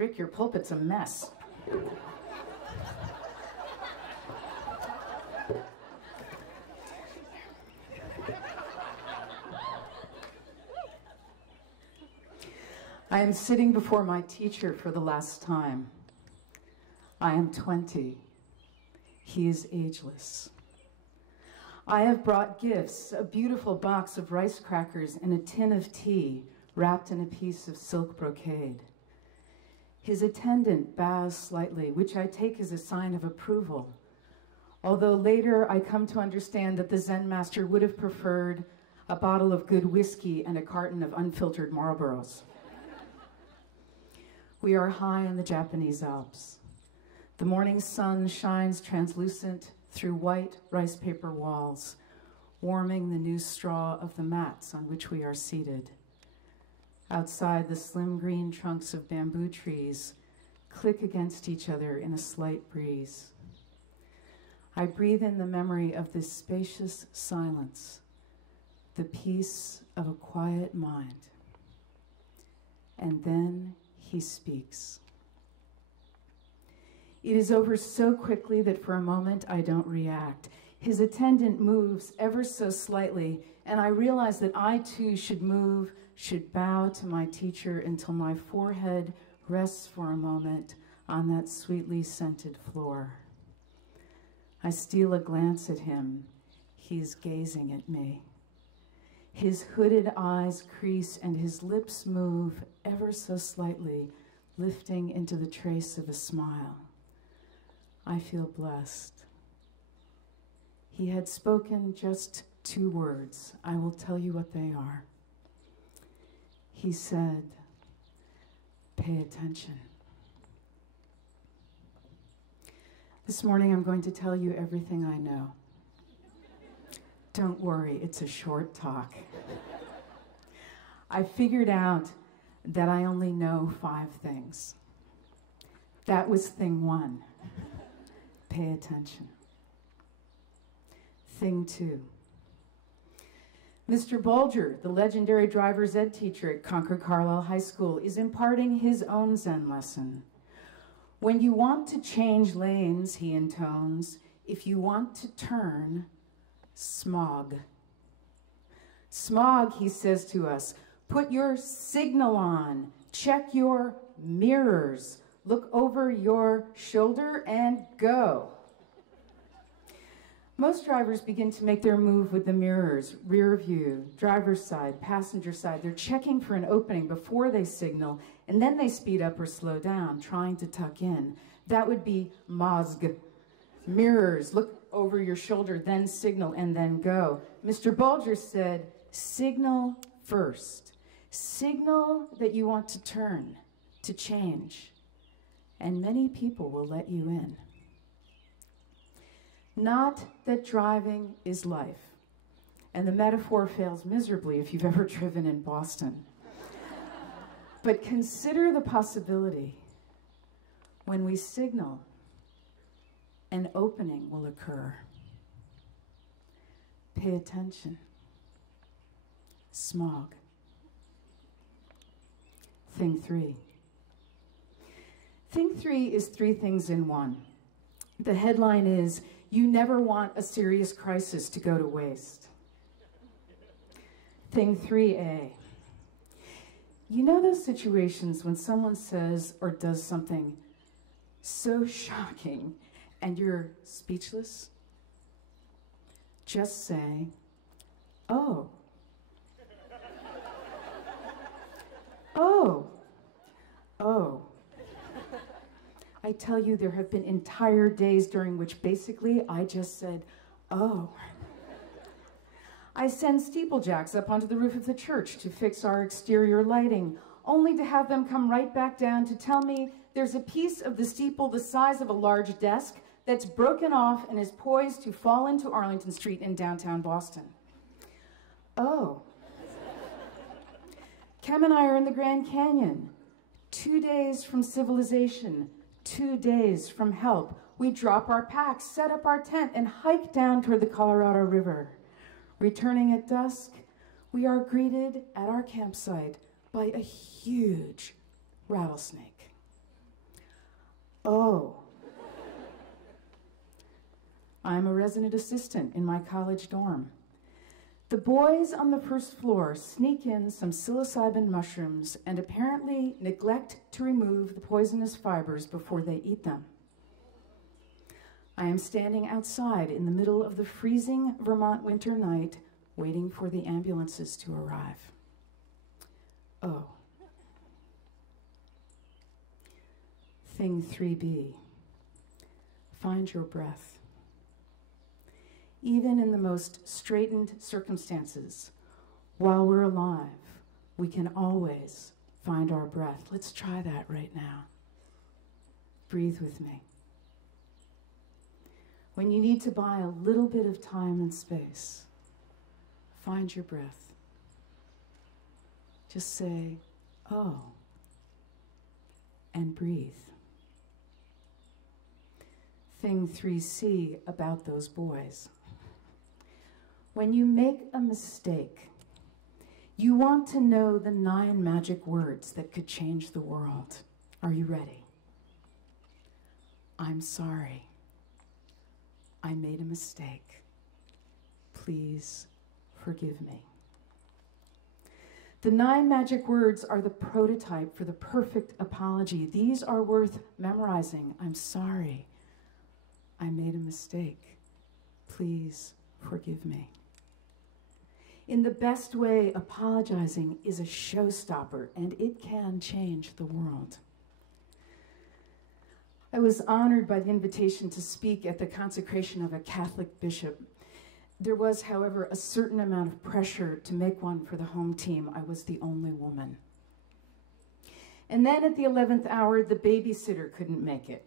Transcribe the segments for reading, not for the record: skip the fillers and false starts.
Rick, your pulpit's a mess. I am sitting before my teacher for the last time. I am 20. He is ageless. I have brought gifts, a beautiful box of rice crackers and a tin of tea wrapped in a piece of silk brocade. His attendant bows slightly, which I take as a sign of approval, although later I come to understand that the Zen master would have preferred a bottle of good whiskey and a carton of unfiltered Marlboros. We are high in the Japanese Alps. The morning sun shines translucent through white rice paper walls, warming the new straw of the mats on which we are seated. Outside, the slim green trunks of bamboo trees click against each other in a slight breeze. I breathe in the memory of this spacious silence, the peace of a quiet mind. And then he speaks. It is over so quickly that for a moment I don't react. His attendant moves ever so slightly, and I realize that I too should move, should bow to my teacher until my forehead rests for a moment on that sweetly scented floor. I steal a glance at him. He is gazing at me. His hooded eyes crease and his lips move ever so slightly, lifting into the trace of a smile. I feel blessed. He had spoken just 2 words. I will tell you what they are. He said, "Pay attention." This morning I'm going to tell you everything I know. Don't worry, it's a short talk. I figured out that I only know 5 things. That was thing 1. Pay attention. Thing 2. Mr. Bulger, the legendary driver's ed teacher at Concord Carlisle High School, is imparting his own Zen lesson. When you want to change lanes, he intones, if you want to turn, smog. Smog, he says to us, put your signal on, check your mirrors, look over your shoulder and go. Most drivers begin to make their move with the mirrors, rear view, driver's side, passenger side. They're checking for an opening before they signal, and then they speed up or slow down, trying to tuck in. That would be mozg. Mirrors, look over your shoulder, then signal, and then go. Mr. Bulger said, signal first. Signal that you want to turn, to change, and many people will let you in. Not that driving is life, and the metaphor fails miserably if you've ever driven in Boston. But consider the possibility when we signal, an opening will occur. Pay attention. Smog. Thing 3. Thing 3 is 3 things in one. The headline is, you never want a serious crisis to go to waste. Thing 3A. You know those situations when someone says or does something so shocking and you're speechless? Just say, oh. Oh. Oh. I tell you, there have been entire days during which basically I just said, oh. I send steeplejacks up onto the roof of the church to fix our exterior lighting, only to have them come right back down to tell me there's a piece of the steeple the size of a large desk that's broken off and is poised to fall into Arlington Street in downtown Boston. Oh. Cam and I are in the Grand Canyon, 2 days from civilization, 2 days from help. We drop our packs, set up our tent, and hike down toward the Colorado River. Returning at dusk, we are greeted at our campsite by a huge rattlesnake. Oh. I'm a resident assistant in my college dorm. The boys on the first floor sneak in some psilocybin mushrooms and apparently neglect to remove the poisonous fibers before they eat them. I am standing outside in the middle of the freezing Vermont winter night, waiting for the ambulances to arrive. Oh. Thing 3B. Find your breath. Even in the most straitened circumstances, while we're alive, we can always find our breath. Let's try that right now. Breathe with me. When you need to buy a little bit of time and space, find your breath. Just say, oh, and breathe. Thing 3C about those boys. When you make a mistake, you want to know the 9 magic words that could change the world. Are you ready? I'm sorry. I made a mistake. Please forgive me. The 9 magic words are the prototype for the perfect apology. These are worth memorizing. I'm sorry. I made a mistake. Please forgive me. In the best way, apologizing is a showstopper, and it can change the world. I was honored by the invitation to speak at the consecration of a Catholic bishop. There was, however, a certain amount of pressure to make one for the home team. I was the only woman. And then at the 11th hour, the babysitter couldn't make it.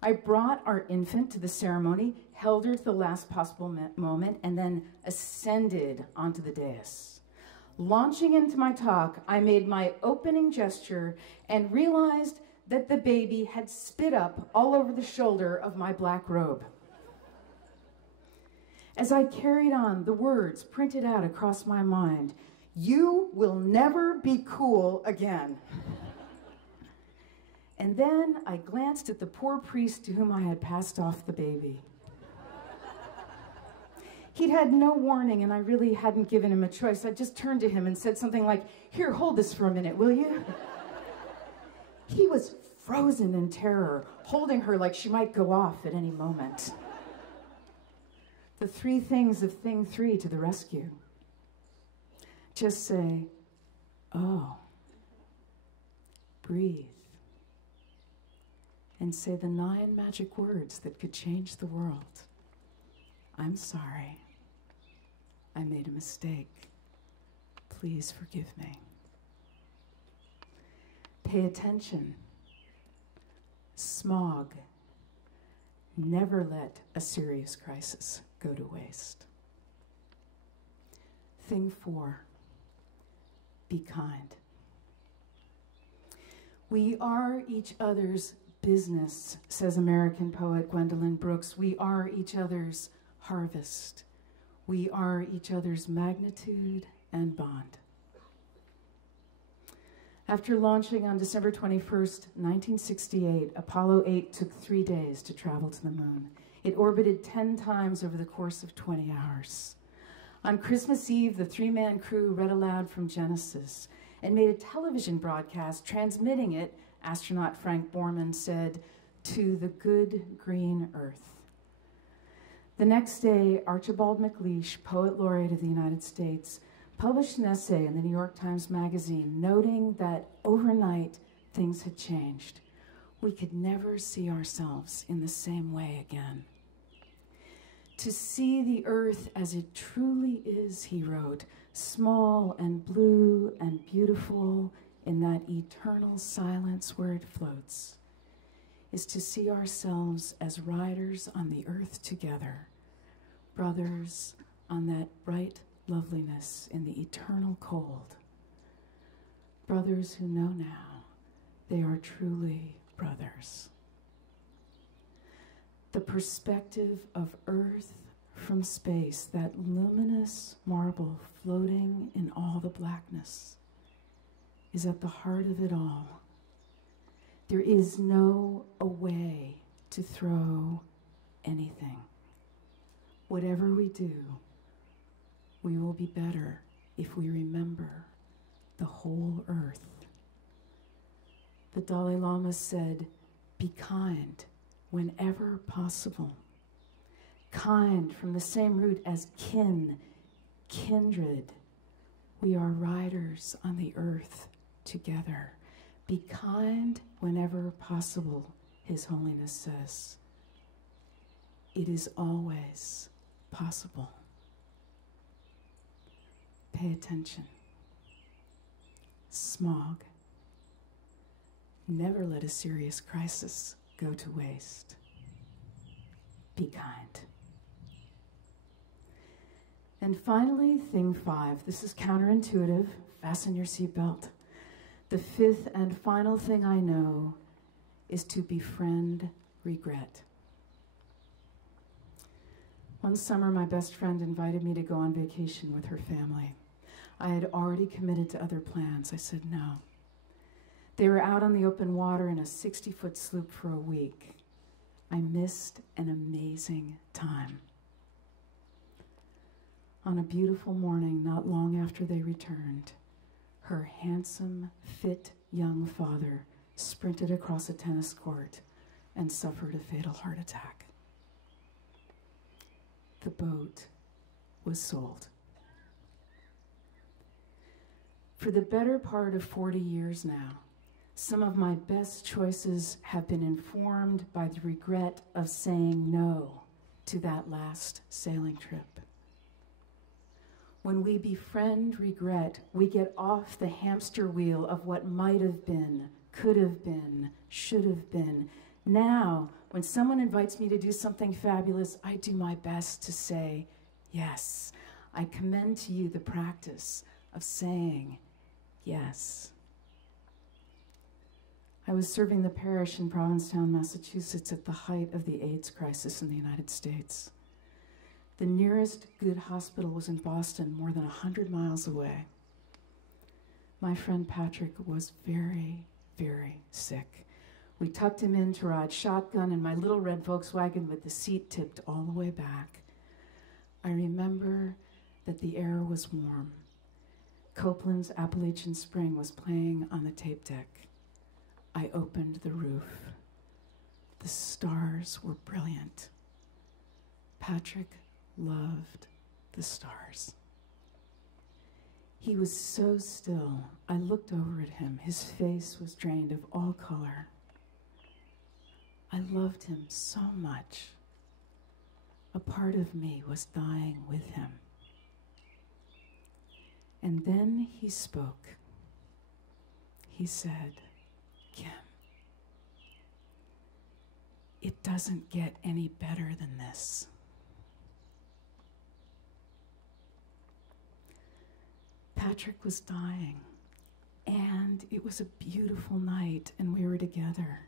I brought our infant to the ceremony, held her to the last possible moment, and then ascended onto the dais. Launching into my talk, I made my opening gesture and realized that the baby had spit up all over the shoulder of my black robe. As I carried on, the words printed out across my mind, "You will never be cool again." And then I glanced at the poor priest to whom I had passed off the baby. He'd had no warning, and I really hadn't given him a choice. I just turned to him and said something like, "Here, hold this for a minute, will you?" He was frozen in terror, holding her like she might go off at any moment. The 3 things of thing 3 to the rescue. Just say, oh, breathe, and say the 9 magic words that could change the world. I'm sorry. I made a mistake. Please forgive me. Pay attention. Smog. Never let a serious crisis go to waste. Thing 4. Be kind. We are each other's business, says American poet Gwendolyn Brooks. We are each other's harvest. We are each other's magnitude and bond. After launching on December 21st, 1968, Apollo 8 took 3 days to travel to the moon. It orbited 10 times over the course of 20 hours. On Christmas Eve, the 3-man crew read aloud from Genesis and made a television broadcast transmitting it, astronaut Frank Borman said, to the good green earth. The next day, Archibald MacLeish, Poet Laureate of the United States, published an essay in the New York Times Magazine noting that overnight things had changed. We could never see ourselves in the same way again. To see the earth as it truly is, he wrote, small and blue and beautiful in that eternal silence where it floats, is to see ourselves as riders on the earth together, brothers on that bright loveliness in the eternal cold, brothers who know now they are truly brothers. The perspective of earth from space, that luminous marble floating in all the blackness, is at the heart of it all. There is no way to throw anything. Whatever we do, we will be better if we remember the whole earth. The Dalai Lama said, be kind whenever possible. Kind from the same root as kin, kindred. We are riders on the earth together. Be kind whenever possible, His Holiness says. It is always possible. Pay attention. Smog. Never let a serious crisis go to waste. Be kind. And finally, thing 5. This is counterintuitive. Fasten your seatbelt. The 5th and final thing I know is to befriend regret. One summer, my best friend invited me to go on vacation with her family. I had already committed to other plans. I said no. They were out on the open water in a 60-foot sloop for a week. I missed an amazing time. On a beautiful morning, not long after they returned, her handsome, fit young father sprinted across a tennis court and suffered a fatal heart attack. The boat was sold. For the better part of 40 years now, some of my best choices have been informed by the regret of saying no to that last sailing trip. When we befriend regret, we get off the hamster wheel of what might have been, could have been, should have been. Now, when someone invites me to do something fabulous, I do my best to say yes. I commend to you the practice of saying yes. I was serving the parish in Provincetown, Massachusetts at the height of the AIDS crisis in the United States. The nearest good hospital was in Boston, more than 100 miles away. My friend Patrick was very, very sick. We tucked him in to ride shotgun in my little red Volkswagen with the seat tipped all the way back. I remember that the air was warm. Copeland's Appalachian Spring was playing on the tape deck. I opened the roof. The stars were brilliant. Patrick loved the stars. He was so still. I looked over at him. His face was drained of all color. I loved him so much. A part of me was dying with him. And then he spoke. He said, Kim, it doesn't get any better than this. Patrick was dying, and it was a beautiful night, and we were together.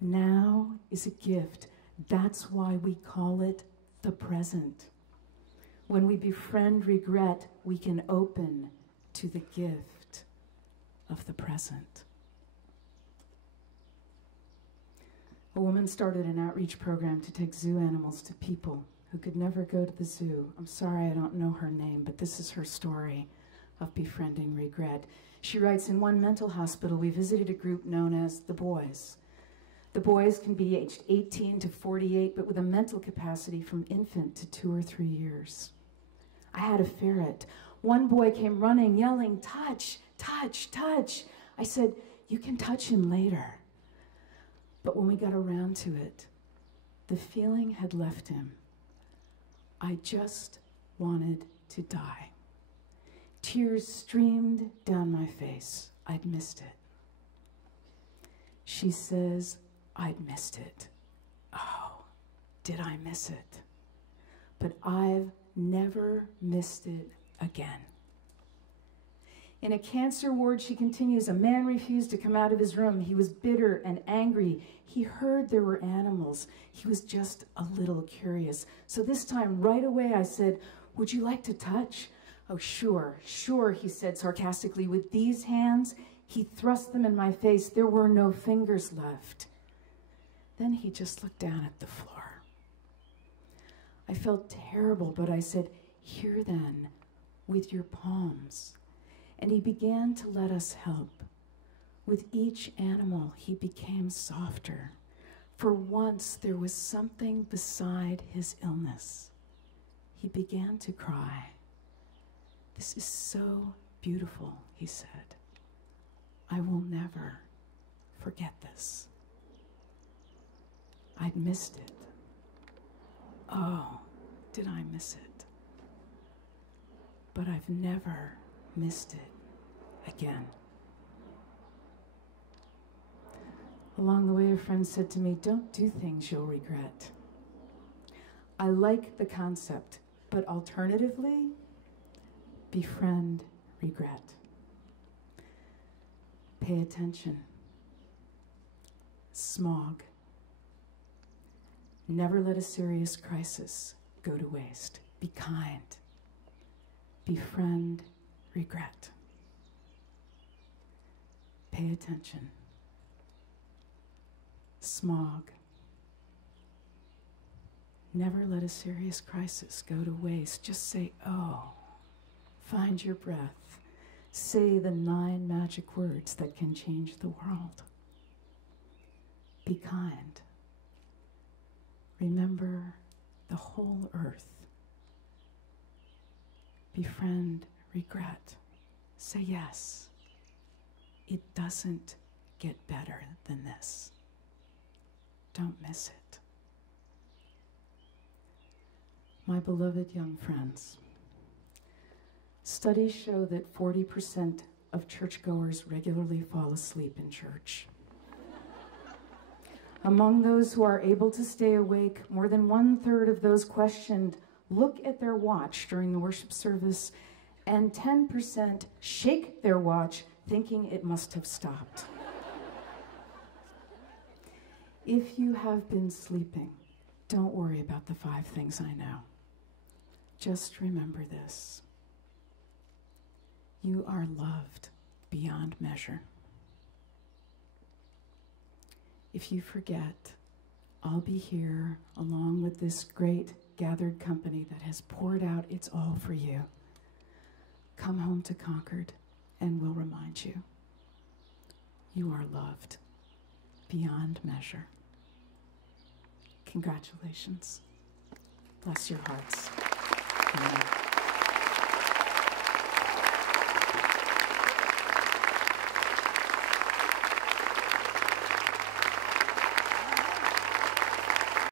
Now is a gift. That's why we call it the present. When we befriend regret, we can open to the gift of the present. A woman started an outreach program to take zoo animals to people who could never go to the zoo. I'm sorry I don't know her name, but this is her story of befriending regret. She writes, in one mental hospital, we visited a group known as the Boys. The boys can be aged 18 to 48, but with a mental capacity from infant to 2 or 3 years. I had a ferret. One boy came running, yelling, touch, touch, touch. I said, you can touch him later. But when we got around to it, the feeling had left him. I just wanted to die. Tears streamed down my face. I'd missed it. She says, I'd missed it. Oh, did I miss it? But I've never missed it again. In a cancer ward, she continues, a man refused to come out of his room. He was bitter and angry. He heard there were animals. He was just a little curious. So this time, right away, I said, would you like to touch? Oh, sure, sure, he said sarcastically. With these hands, He thrust them in my face. There were no fingers left. Then he just looked down at the floor. I felt terrible, but I said, "Here then, with your palms." And he began to let us help. With each animal, he became softer. For once, there was something beside his illness. He began to cry. "This is so beautiful," he said. "I will never forget this." I'd missed it. Oh, did I miss it? But I've never missed it again. Along the way, a friend said to me, "Don't do things you'll regret." I like the concept, but alternatively, befriend regret. Pay attention. Smog. Never let a serious crisis go to waste. Be kind. Befriend regret. Pay attention. Smog. Never let a serious crisis go to waste. Just say, "Oh." Find your breath. Say the 9 magic words that can change the world. Be kind. Remember the whole earth. Befriend regret. Say yes. It doesn't get better than this. Don't miss it. My beloved young friends, studies show that 40% of churchgoers regularly fall asleep in church. Among those who are able to stay awake, more than 1/3 of those questioned look at their watch during the worship service, and 10% shake their watch thinking it must have stopped. If you have been sleeping, don't worry about the 5 things I know. Just remember this. You are loved beyond measure. If you forget, I'll be here along with this great gathered company that has poured out its all for you. Come home to Concord and we'll remind you. You are loved beyond measure. Congratulations. Bless your hearts.